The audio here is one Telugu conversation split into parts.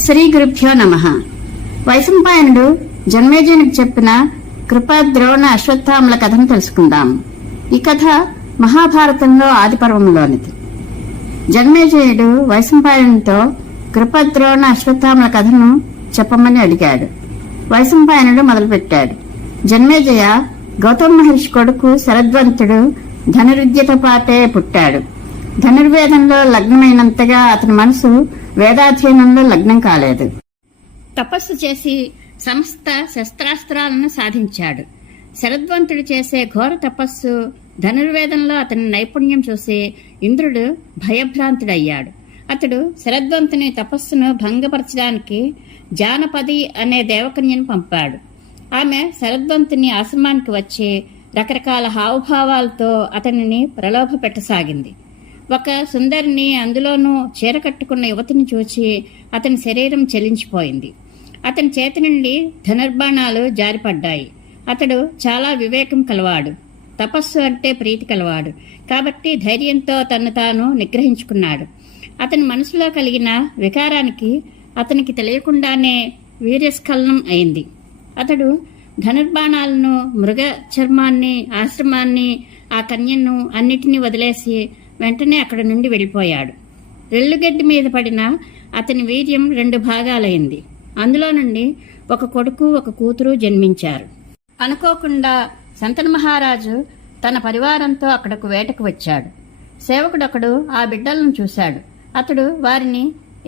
శ్రీ గురుభ్యో నమః. వైశంపాయనుడు జన్మేజయునికి చెప్పిన కృప, ద్రోణ, అశ్వత్థామల కథను తెలుసుకుందాం. ఈ కథ మహాభారతంలో ఆదిపర్వంలోనిది. జన్మేజయుడు వైశంపాయనుడితో కృప, ద్రోణ, అశ్వత్థామల కథను చెప్పమని అడిగాడు. వైశంపాయనుడు మొదలుపెట్టాడు. జన్మేజయ, గౌతమ మహర్షి కొడుకు శరద్వంతుడు ధనుర్విద్యతో పాటే పుట్టాడు. ధనుర్వేదంలో లగ్నమైనంతగా అతని మనసు వేదాధ్యయనంలో లగ్నం కాలేదు. తపస్సు చేసి సమస్త శస్త్రాస్త్రాలను సాధించాడు. శరద్వంతుడు చేసే ఘోర తపస్సు, ధనుర్వేదంలో అతని నైపుణ్యం చూసి ఇంద్రుడు భయభ్రాంతుడయ్యాడు. అతడు శరద్వంతుని తపస్సును భంగపరచడానికి జానపది అనే దేవకన్యను పంపాడు. ఆమె శరద్వంతుని ఆశ్రమానికి వచ్చి రకరకాల హావభావాలతో అతనిని ప్రలోభ పెట్టసాగింది. ఒక సుందరిని, అందులోనూ చీర కట్టుకున్న యువతిని చూచి అతని శరీరం చలించిపోయింది. అతని చేతి నుండి ధనుర్బాణాలు జారిపడ్డాయి. అతడు చాలా వివేకం కలవాడు, తపస్సు అంటే ప్రీతి కలవాడు. కాబట్టి ధైర్యంతో తన్ను తాను నిగ్రహించుకున్నాడు. అతని మనసులో కలిగిన వికారానికి అతనికి తెలియకుండానే వీర్యస్ఖలనం అయింది. అతడు ధనుర్బాణాలను, మృగ చర్మాన్ని, ఆశ్రమాన్ని, ఆ కన్యను అన్నిటినీ వదిలేసి వెంటనే అక్కడి నుండి వెళ్ళిపోయాడు. రెల్లుగడ్డి మీద పడిన అతని వీర్యం 2 భాగాలైంది. అందులో నుండి ఒక కొడుకు, ఒక కూతురు జన్మించారు. అనుకోకుండా శంతను మహారాజు తన పరివారంతో అక్కడకు వేటకు వచ్చాడు. సేవకుడొకడు ఆ బిడ్డలను చూశాడు. అతడు వారిని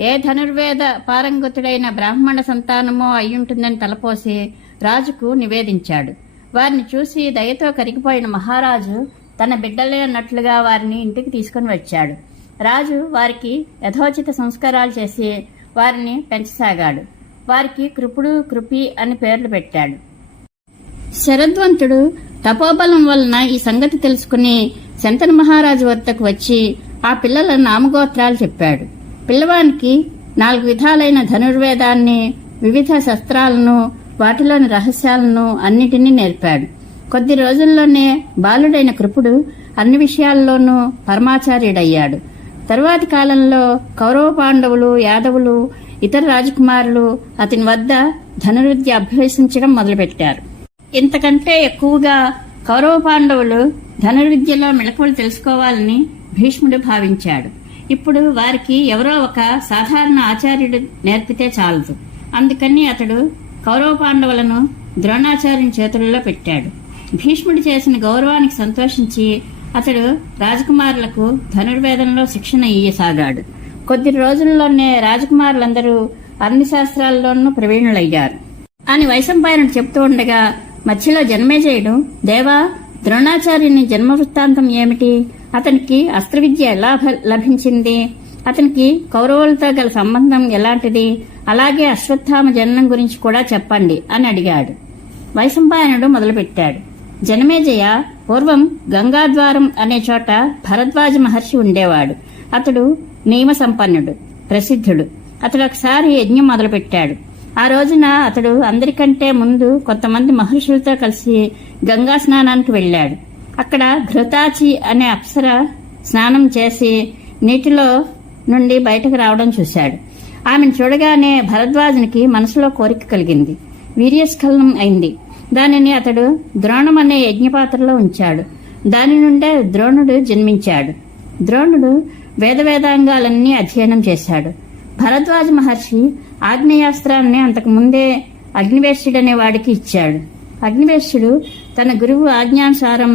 ఏ ధనుర్వేద పారంగతుడైన బ్రాహ్మణ సంతానమో అయ్యుంటుందని తలపోసి రాజుకు నివేదించాడు. వారిని చూసి దయతో కరిగిపోయిన మహారాజు తన బిడ్డలే అన్నట్లుగా వారిని ఇంటికి తీసుకుని వచ్చాడు. రాజు వారికి యథోచిత సంస్కారాలు చేసి వారిని పెంచసాగాడు. వారికి కృపుడు, కృపి అని పేర్లు పెట్టాడు. శరద్వంతుడు తపోబలం వలన ఈ సంగతి తెలుసుకుని శంతను మహారాజు వద్దకు వచ్చి ఆ పిల్లల నామగోత్రాలు చెప్పాడు. పిల్లవానికి 4 విధాలైన ధనుర్వేదాన్ని, వివిధ శస్త్రాలను, వాటిలోని రహస్యాలను అన్నిటినీ నేర్పాడు. కొద్ది రోజుల్లోనే బాలుడైన కృపుడు అన్ని విషయాల్లోనూ పరమాచార్యుడయ్యాడు. తరువాతి కాలంలో కౌరవ పాండవులు, యాదవులు, ఇతర రాజకుమారులు అతని వద్ద ధనుర్విద్య అభ్యసించడం మొదలుపెట్టారు. ఇంతకంటే ఎక్కువగా కౌరవ పాండవులు ధనుర్విద్యలో మెళకువలు తెలుసుకోవాలని భీష్ముడు భావించాడు. ఇప్పుడు వారికి ఎవరో ఒక సాధారణ ఆచార్యుడు నేర్పితే చాలదు. అందుకని అతడు కౌరవ పాండవులను ద్రోణాచార్యుని చేతుల్లో పెట్టాడు. భీష్ముడు చేసిన గౌరవానికి సంతోషించి అతడు రాజకుమారులకు ధనుర్వేదంలో శిక్షణ ఇయ్యసాగాడు. కొద్ది రోజుల్లోనే రాజకుమారులందరూ అన్ని శాస్త్రాల్లోనూ ప్రవీణులయ్యారు అని వైశంపాయనుడు చెప్తూ ఉండగా మధ్యలో జన్మేజయుడు, దేవా, ద్రోణాచార్యుని జన్మ వృత్తాంతం ఏమిటి? అతనికి అస్త్రవిద్య ఎలా లభించింది? అతనికి కౌరవులతో గల సంబంధం ఎలాంటిది? అలాగే అశ్వత్థామ జననం గురించి కూడా చెప్పండి అని అడిగాడు. వైశంపాయనుడు మొదలుపెట్టాడు. జనమేజయ, పూర్వం గంగాద్వారం అనే చోట భరద్వాజ మహర్షి ఉండేవాడు. అతడు నియమ సంపన్నుడు, ప్రసిద్ధుడు. అతడు ఒకసారి యజ్ఞం మొదలుపెట్టాడు. ఆ రోజున అతడు అందరికంటే ముందు కొంతమంది మహర్షులతో కలిసి గంగా స్నానానికి వెళ్ళాడు. అక్కడ ఘృతాచి అనే అప్సర స్నానం చేసి నీటిలో నుండి బయటకు రావడం చూశాడు. ఆమెను చూడగానే భరద్వాజునికి మనసులో కోరిక కలిగింది. వీర్యస్ఖలనం అయింది. దానిని అతడు ద్రోణం అనే యజ్ఞపాత్రలో ఉంచాడు. దాని నుండే ద్రోణుడు జన్మించాడు. ద్రోణుడు వేదాంగాలన్నీ అధ్యయనం చేశాడు. భరద్వాజ మహర్షి ఆగ్నేయాస్త్రాన్ని అంతకుముందే అగ్నివేశ్యుడనే వాడికి ఇచ్చాడు. అగ్నివేశ్యుడు తన గురువు ఆజ్ఞానుసారం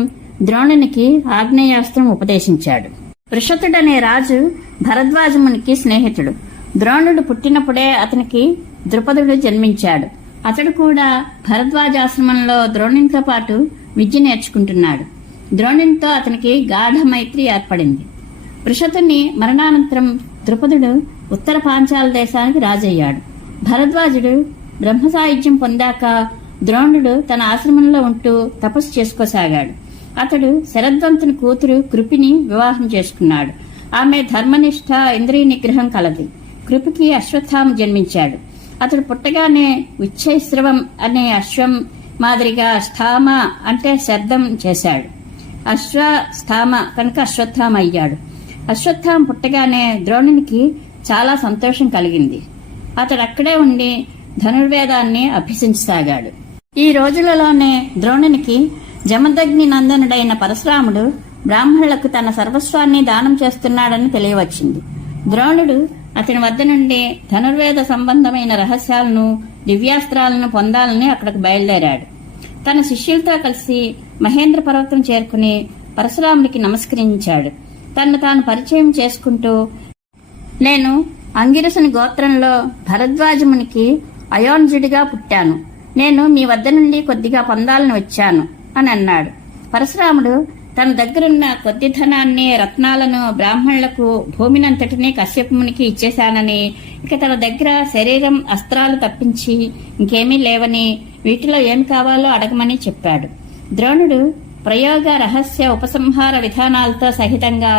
ద్రోణునికి ఆగ్నేయాస్త్రం ఉపదేశించాడు. వృషతుడనే రాజు భరద్వాజమునికి స్నేహితుడు. ద్రోణుడు పుట్టినప్పుడే అతనికి ద్రుపదుడు జన్మించాడు. అతడు కూడా భరద్వాజాశ్రమంలో ద్రోణునితో పాటు విద్య నేర్చుకుంటున్నాడు. ద్రోణునితో అతనికి గాఢ మైత్రి ఏర్పడింది. వృషతుని మరణానంతరం ద్రుపదుడు ఉత్తర పాంచాల దేశానికి రాజయ్యాడు. భరద్వాజుడు బ్రహ్మసాయుధ్యం పొందాక ద్రోణుడు తన ఆశ్రమంలో ఉంటూ తపస్సు చేసుకోసాగాడు. అతడు శరద్వంతుని కూతురు కృపిని వివాహం చేసుకున్నాడు. ఆమె ధర్మనిష్ట, ఇంద్రియ నిగ్రహం కలది. కృపికి అశ్వత్థామ జన్మించాడు. అతడు పుట్టగానే ఉచ్చైశ్రవం అనే అశ్వం మాదిరిగా స్థామ అంటే శబ్దం చేశాడు. అశ్వస్థామ కనుక అశ్వత్థామ అయ్యాడు. అశ్వత్థామ పుట్టగానే ద్రోణునికి చాలా సంతోషం కలిగింది. అతడు అక్కడే ఉండి ధనుర్వేదాన్ని అభ్యసించసాగాడు. ఈ రోజులలోనే ద్రోణునికి జమదగ్ని నందనుడైన పరశురాముడు బ్రాహ్మణులకు తన సర్వస్వాన్ని దానం చేస్తున్నాడని తెలియవచ్చింది. ద్రోణుడు అతని వద్ద నుండి ధనుర్వేద సంబంధమైన రహస్యాలను, దివ్యాస్త్రాలను పొందాలని అక్కడికి బయలుదేరాడు. తన శిష్యులతో కలిసి మహేంద్ర పర్వతం చేరుకుని పరశురాముడికి నమస్కరించాడు. తన్ను తాను పరిచయం చేసుకుంటూ, నేను అంగిరసుని గోత్రంలో భరద్వాజమునికి అయోన్జుడిగా పుట్టాను. నేను మీ వద్ద నుండి కొద్దిగా పొందాలని వచ్చాను అని అన్నాడు. పరశురాముడు తన దగ్గరున్న కొద్ది ధనాన్ని, రత్నాలను బ్రాహ్మణులకు, భూమినంతటినీ కశ్యపునికి ఇచ్చేశానని, ఇక తన దగ్గర శరీరం, అస్త్రాలు తప్పించి ఇంకేమీ లేవని, వీటిలో ఏమి కావాలో అడగమని చెప్పాడు. ద్రోణుడు ప్రయోగ, రహస్య, ఉపసంహార విధానాలతో సహితంగా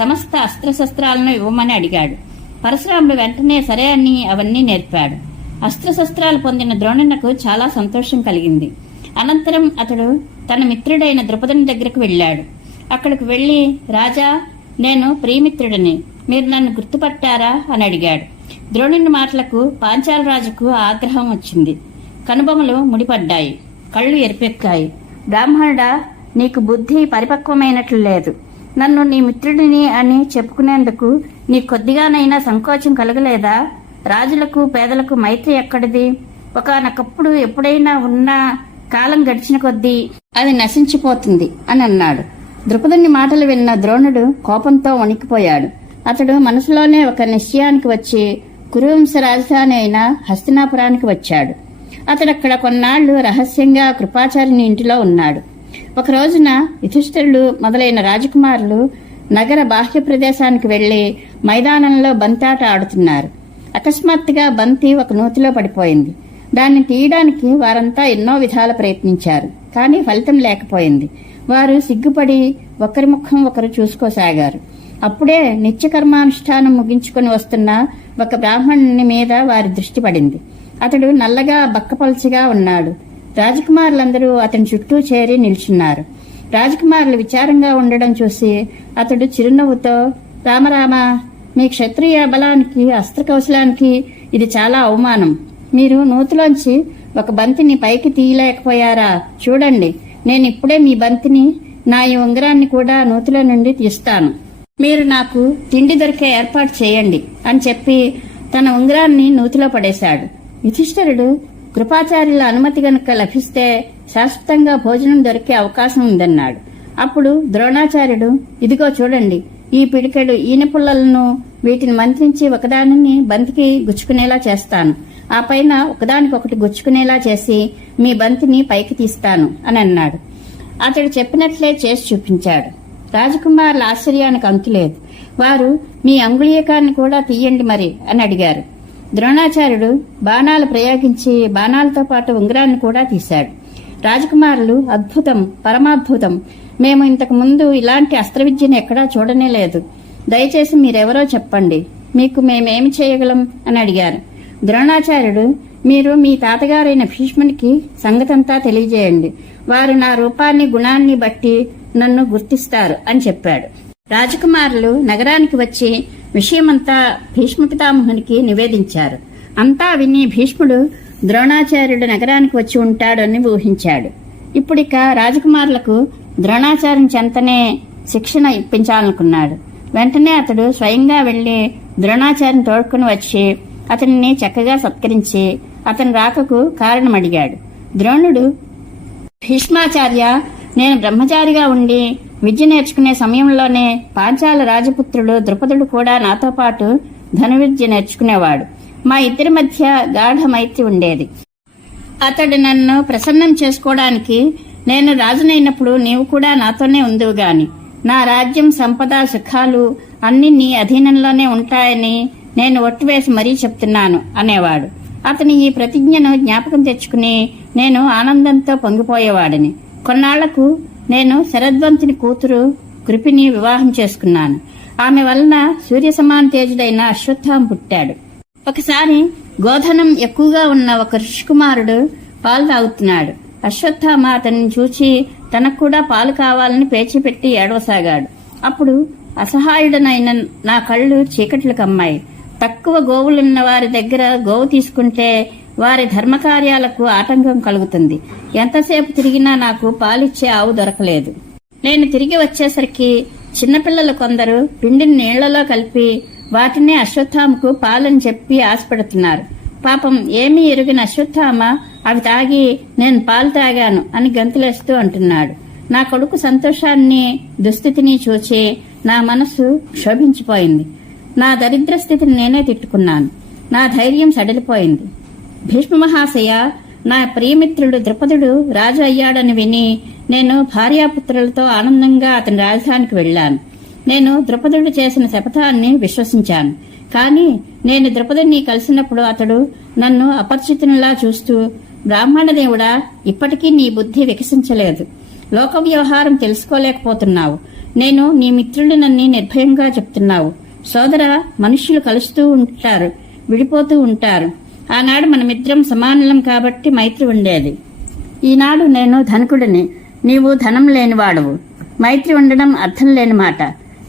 సమస్త అస్త్రశస్త్రాలను ఇవ్వమని అడిగాడు. పరశురాముడు వెంటనే సరే అని అవన్నీ నేర్పాడు. అస్త్రశస్త్రాలు పొందిన ద్రోణునకు చాలా సంతోషం కలిగింది. అనంతరం అతడు తన మిత్రుడైన ద్రుపదుని దగ్గరకు వెళ్ళాడు. అక్కడికి వెళ్లి, రాజా, నేను ప్రియమిత్రుడిని, మీరు నన్ను గుర్తుపట్టారా అని అడిగాడు. ద్రోణుని మాటలకు పాంచాల రాజుకు ఆగ్రహం వచ్చింది. కనుబొమలు ముడిపడ్డాయి, కళ్ళు ఎరిపెక్కాయి. బ్రాహ్మణుడా, నీకు బుద్ధి పరిపక్వమైనట్లు లేదు. నన్ను నీ మిత్రుడిని అని చెప్పుకునేందుకు నీ కొద్దిగానైనా సంకోచం కలగలేదా? రాజులకు, పేదలకు మైత్రి ఎక్కడిది? ఒకానొకప్పుడు ఎప్పుడైనా ఉన్నా కాలం గడిచిన కొద్దీ అది నశించిపోతుంది అని అన్నాడు. ద్రుపదుని మాటలు విన్న ద్రోణుడు కోపంతో వణికిపోయాడు. అతడు మనసులోనే ఒక నిశ్చయానికి వచ్చి కురువంశ రాజధాని అయిన హస్తినాపురానికి వచ్చాడు. అతడక్కడ కొన్నాళ్లు రహస్యంగా కృపాచార్యుని ఇంటిలో ఉన్నాడు. ఒక రోజున యుధిష్ఠిరుడు మొదలైన రాజకుమారులు నగర బాహ్య ప్రదేశానికి వెళ్లి మైదానంలో బంతాట ఆడుతున్నారు. అకస్మాత్తుగా బంతి ఒక నూతిలో పడిపోయింది. దాన్ని తీయడానికి వారంతా ఎన్నో విధాల ప్రయత్నించారు, కానీ ఫలితం లేకపోయింది. వారు సిగ్గుపడి ఒకరి ముఖం ఒకరు చూసుకోసాగారు. అప్పుడే నిత్యకర్మానుష్ఠానం ముగించుకుని వస్తున్న ఒక బ్రాహ్మణుని మీద వారి దృష్టి పడింది. అతడు నల్లగా బక్కపలచిగా ఉన్నాడు. రాజకుమారులందరూ అతని చుట్టూ చేరి నిల్చున్నారు. రాజకుమారులు విచారంగా ఉండడం చూసి అతడు చిరునవ్వుతో, రామరామ, మీ క్షత్రియ బలానికి, అస్త్రకౌశలానికి ఇది చాలా అవమానం. మీరు నూతిలోంచి ఒక బంతిని పైకి తీయలేకపోయారా? చూడండి, నేను ఇప్పుడే మీ బంతిని, నా ఈ ఉంగరాన్ని కూడా నూతిలో నుండి తీస్తాను. మీరు నాకు తిండి దొరికే ఏర్పాటు చేయండి అని చెప్పి తన ఉంగరాన్ని నూతిలో పడేశాడు. యుధిష్ఠిరుడు, కృపాచార్యుల అనుమతి గనుక లభిస్తే శాశ్వతంగా భోజనం దొరికే అవకాశం ఉందన్నాడు. అప్పుడు ద్రోణాచార్యుడు, ఇదిగో చూడండి, ఈ పిడికెడు ఈనె పుల్లలను, వీటిని మంత్రించి ఒకదానిని బంతికి గుచ్చుకునేలా చేస్తాను. ఆ పైన ఒకదానికొకటి గుచ్చుకునేలా చేసి మీ బంతిని పైకి తీస్తాను అని అన్నాడు. అతడు చెప్పినట్లే చేసి చూపించాడు. రాజకుమారుల ఆశ్చర్యానికి అంతులేదు. వారు, మీ అంగుళీయకాన్ని కూడా తీయండి మరి అని అడిగారు. ద్రోణాచార్యుడు బాణాలు ప్రయోగించి బాణాలతో పాటు ఉంగరాన్ని కూడా తీశాడు. రాజకుమారులు, అద్భుతం, పరమాద్భుతం, మేము ఇంతకు ముందు ఇలాంటి అస్త్రవిద్యను ఎక్కడా చూడనే లేదు. దయచేసి మీరెవరో చెప్పండి, మీకు మేమేమి చేయగలం అని అడిగారు. ద్రోణాచార్యుడు, మీరు మీ తాతగారైన భీష్మునికి సంగతంతా తెలియజేయండి. వారు నా రూపాన్ని, గుణాన్ని బట్టి నన్ను గుర్తిస్తారు అని చెప్పాడు. రాజకుమారులు నగరానికి వచ్చి విషయమంతా భీష్మ పితామహునికి నివేదించారు. అంతా విని భీష్ముడు ద్రోణాచార్యుడు నగరానికి వచ్చి ఉంటాడని ఊహించాడు. ఇప్పుడిక రాజకుమారులకు ద్రోణాచార్యం చెంతనే శిక్షణ ఇప్పించాలనుకున్నాడు. వెంటనే అతడు స్వయంగా వెళ్లి ద్రోణాచార్యం తోడుకుని వచ్చి అతనిని చక్కగా సత్కరించి అతని రాకకు కారణం అడిగాడు. ద్రోణుడు, భీష్మాచార్య, నేను బ్రహ్మచారిగా ఉండి విద్య నేర్చుకునే సమయంలోనే పాంచాల రాజపుత్రుడు ద్రుపదుడు కూడా నాతో పాటు ధనువిద్య నేర్చుకునేవాడు. మా ఇద్దరి మధ్య గాఢ మైత్రి ఉండేది. అతడు నన్ను ప్రసన్నం చేసుకోవడానికి నేను రాజునైనప్పుడు నీవు కూడా నాతోనే ఉందువు గాని, నా రాజ్యం, సంపద, సుఖాలు అన్ని నీ అధీనంలోనే ఉంటాయని నేను ఒట్టువేసి మరీ చెప్తున్నాను అనేవాడు. అతని ఈ ప్రతిజ్ఞను జ్ఞాపకం తెచ్చుకుని నేను ఆనందంతో పొంగిపోయేవాడిని. కొన్నాళ్లకు నేను శరద్వంతుని కూతురు కృపిని వివాహం చేసుకున్నాను. ఆమె వలన సూర్య సమాన తేజుడైన అశ్వత్థామ పుట్టాడు. ఒకసారి గోధనం ఎక్కువగా ఉన్న ఒక ఋషికుమారుడు పాలు తాగుతున్నాడు. అశ్వత్థామ అతన్ని చూచి తనకు కూడా పాలు కావాలని పేచిపెట్టి ఏడవసాగాడు. అప్పుడు అసహాయుడనైన నా కళ్ళు చీకట్లు కమ్మాయి. తక్కువ గోవులున్న వారి దగ్గర గోవు తీసుకుంటే వారి ధర్మకార్యాలకు ఆటంకం కలుగుతుంది. ఎంతసేపు తిరిగినా నాకు పాలిచ్చే ఆవు దొరకలేదు. నేను తిరిగి వచ్చేసరికి చిన్నపిల్లలు కొందరు పిండిని నీళ్లలో కలిపి వాటినే అశ్వత్థామకు పాలని చెప్పి ఆశపెడుతున్నారు. పాపం ఏమీ ఎరుగిన అశ్వత్థామ అవి తాగి నేను పాలు తాగాను అని గంతులేస్తూ అంటున్నాడు. నా కొడుకు సంతోషాన్ని దుస్థితిని చూచి నా మనసు క్షోభించిపోయింది. నా దరిద్ర స్థితిని నేనే తిట్టుకున్నాను. నా ధైర్యం సడలిపోయింది. భీష్మ మహాశయ, నా ప్రియమిత్రుడు ద్రుపదుడు రాజు అయ్యాడని విని నేను భార్యాపుత్రులతో ఆనందంగా అతని రాజధానికి వెళ్లాను. నేను ద్రుపదుడు చేసిన శపథాన్ని విశ్వసించాను. కాని నేను ద్రుపదుడిని కలిసినప్పుడు అతడు నన్ను అపరిచితునిలా చూస్తూ, బ్రాహ్మణదేవుడా, ఇప్పటికీ నీ బుద్ధి వికసించలేదు. లోక వ్యవహారం తెలుసుకోలేకపోతున్నావు. నేను నీ మిత్రుడినని నిర్భయంగా చెప్తున్నావు. సోదర, మనుష్యులు కలుస్తూ ఉంటారు, విడిపోతూ ఉంటారు. ఆనాడు మనమిద్దరం సమానులం కాబట్టి మైత్రి ఉండేది. ఈనాడు నేను ధనికుడిని, నీవు ధనం లేనివాడవు. మైత్రి ఉండడం అర్థం లేని మాట.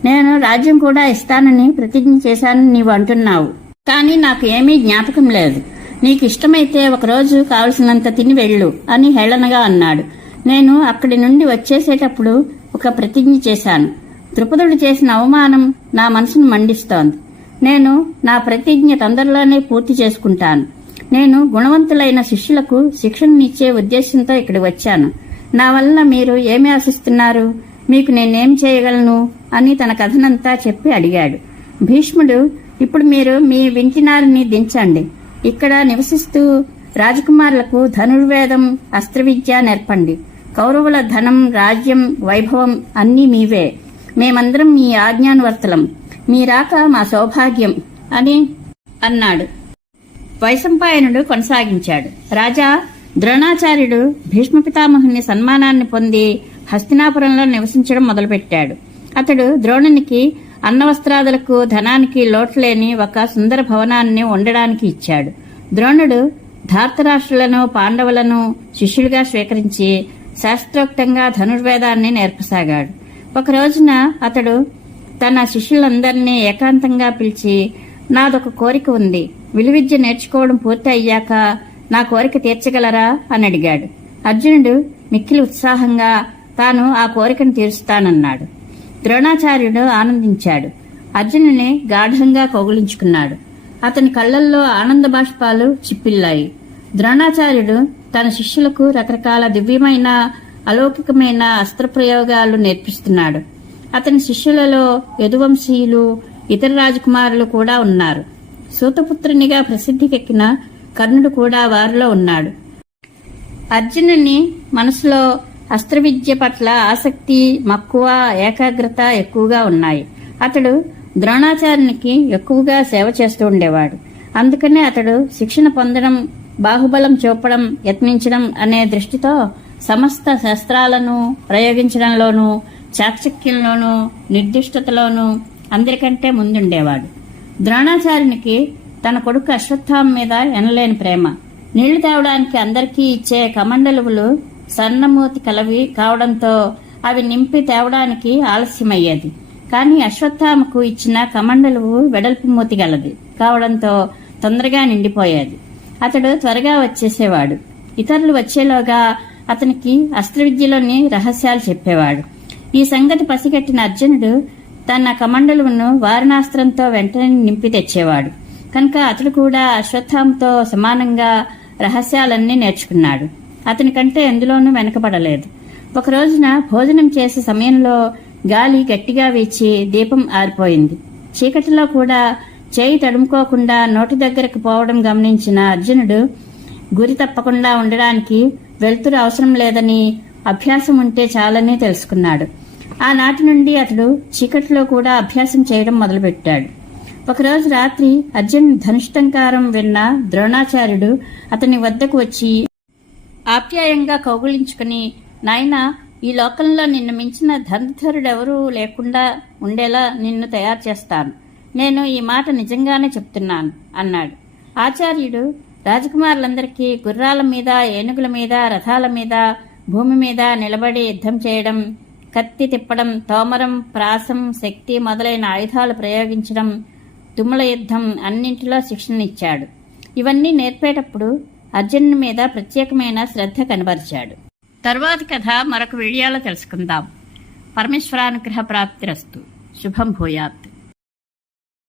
నేను రాజ్యం కూడా ఇస్తానని ప్రతిజ్ఞ చేశానని నీవు అంటున్నావు. కానీ నాకు ఏమీ జ్ఞాపకం లేదు. నీకు ఇష్టమైతే ఒకరోజు కావలసినంత తిని వెళ్ళు అని హేళనగా అన్నాడు. నేను అక్కడి నుండి వచ్చేసేటప్పుడు ఒక ప్రతిజ్ఞ చేశాను. ద్రుపదుడు చేసిన అవమానం నా మనసును మండిస్తోంది. నేను నా ప్రతిజ్ఞ తొందరలోనే పూర్తి చేసుకుంటాను. నేను గుణవంతులైన శిష్యులకు శిక్షణనిచ్చే ఉద్దేశంతో ఇక్కడ వచ్చాను. నా వల్ల మీరు ఏమి ఆశిస్తున్నారు? మీకు నేనేం చేయగలను అని తన కథనంతా చెప్పి అడిగాడు. భీష్ముడు, ఇప్పుడు మీరు మీ వింటినారిని దించండి. ఇక్కడ నివసిస్తూ రాజకుమారులకు ధనుర్వేదం, అస్త్రవిద్య నేర్పండి. కౌరవుల ధనం, రాజ్యం, వైభవం అన్నీ మీవే. మేమందరం మీ ఆజ్ఞానువర్తులం. మీ రాక మా సౌభాగ్యం అని అన్నాడు. వైశంపాయనుడు కొనసాగించాడు. రాజా, ద్రోణాచార్యుడు భీష్మ పితామహుని సన్మానాన్ని పొంది హస్తినాపురంలో నివసించడం మొదలుపెట్టాడు. అతడు ద్రోణునికి అన్నవస్త్రాదులకు, ధనానికి లోట్లేని ఒక సుందర భవనాన్ని ఉండడానికి ఇచ్చాడు. ద్రోణుడు ధార్తరాష్ట్రులను, పాండవులను శిష్యులుగా స్వీకరించి శాస్త్రోక్తంగా ధనుర్వేదాన్ని నేర్పసాగాడు. ఒక రోజున అతడు తన శిష్యులందరినీ ఏకాంతంగా పిలిచి, నాదొక కోరిక ఉంది. విలువిద్య నేర్చుకోవడం పూర్తి అయ్యాక నా కోరిక తీర్చగలరా అని అడిగాడు. అర్జునుడు మిక్కిలి ఉత్సాహంగా తాను ఆ కోరికను తీరుస్తానన్నాడు. ద్రోణాచార్యుడు ఆనందించాడు. అర్జునుని గాఢంగా కౌగిలించుకున్నాడు. అతని కళ్లల్లో ఆనంద బాష్పాలు చిప్పిల్లాయి. ద్రోణాచార్యుడు తన శిష్యులకు రకరకాల దివ్యమైన, అలౌకికమైన అస్త్రప్రయోగాలు నేర్పిస్తున్నాడు. అతని శిష్యులలో యదువంశీయులు, ఇతర రాజకుమారులు కూడా ఉన్నారు. సూతపుత్రునిగా ప్రసిద్ధికెక్కిన కర్ణుడు కూడా వారిలో ఉన్నాడు. అర్జునుని మనసులో అస్త్రవిద్య పట్ల ఆసక్తి, మక్కువ, ఏకాగ్రత ఎక్కువగా ఉన్నాయి. అతడు ద్రోణాచార్యునికి ఎక్కువగా సేవ చేస్తూ ఉండేవాడు. అందుకనే అతడు శిక్షణ పొందడం, బాహుబలం చూపడం, యత్నించడం అనే దృష్టితో సమస్త శస్త్రాలను ప్రయోగించడంలోనూ, చాకచక్యంలోనూ, నిర్దిష్టతలోనూ అందరికంటే ముందుండేవాడు. ద్రోణాచార్యునికి తన కొడుకు అశ్వత్థామ మీద ఎనలేని ప్రేమ. నీళ్లు తేవడానికి అందరికీ ఇచ్చే కమండలువులు సన్నమూతి కలవి కావడంతో అవి నింపి తేవడానికి ఆలస్యమయ్యేది. కానీ అశ్వత్థామకు ఇచ్చిన కమండలువు వెడల్పు మూతి గలది కావడంతో తొందరగా నిండిపోయేది. అతడు త్వరగా వచ్చేసేవాడు. ఇతరులు వచ్చేలోగా అతనికి అస్త్రవిద్యలోని రహస్యాలు చెప్పేవాడు. ఈ సంగతి పసిగట్టిన అర్జునుడు తన కమండలువును వారణాస్త్రంతో వెంటనే నింపి తెచ్చేవాడు. కనుక అతడు కూడా అశ్వత్థామతో సమానంగా రహస్యాలన్నీ నేర్చుకున్నాడు. అతని కంటే ఎందులోనూ వెనకబడలేదు. ఒక రోజున భోజనం చేసే సమయంలో గాలి గట్టిగా వీచి దీపం ఆరిపోయింది. చీకటిలో కూడా చేయి తడుముకోకుండా నోటి దగ్గరకు పోవడం గమనించిన అర్జునుడు గురి తప్పకుండా ఉండడానికి వెలుతురు అవసరం లేదని, అభ్యాసం ఉంటే చాలని తెలుసుకున్నాడు. ఆనాటి నుండి అతడు చీకటిలో కూడా అభ్యాసం చేయడం మొదలుపెట్టాడు. ఒకరోజు రాత్రి అర్జున్ ధనుష్టంకారం విన్న ద్రోణాచార్యుడు అతని వద్దకు వచ్చి ఆప్యాయంగా కౌగులించుకుని, నాయనా, ఈ లోకంలో నిన్ను మించిన ధనుర్ధరుడెవరూ లేకుండా ఉండేలా నిన్ను తయారు చేస్తాను. నేను ఈ మాట నిజంగానే చెప్తున్నాను అన్నాడు. ఆచార్యుడు రాజకుమారులందరికీ గుర్రాల మీద, ఏనుగుల మీద, రథాల మీద, భూమి మీద నిలబడి యుద్ధం చేయడం, కత్తి తిప్పడం, తోమరం, ప్రాసం, శక్తి మొదలైన ఆయుధాలు ప్రయోగించడం, తుమ్మల యుద్ధం అన్నింటిలో శిక్షణ ఇచ్చాడు. ఇవన్నీ నేర్పేటప్పుడు అర్జునుని మీద ప్రత్యేకమైన శ్రద్ధ కనబరిచాడు. తరువాతి కథ మరొక వీడియోలో తెలుసుకుందాం. పరమేశ్వరానుగ్రహ ప్రాప్తిరస్తు. శుభం భూయాత్.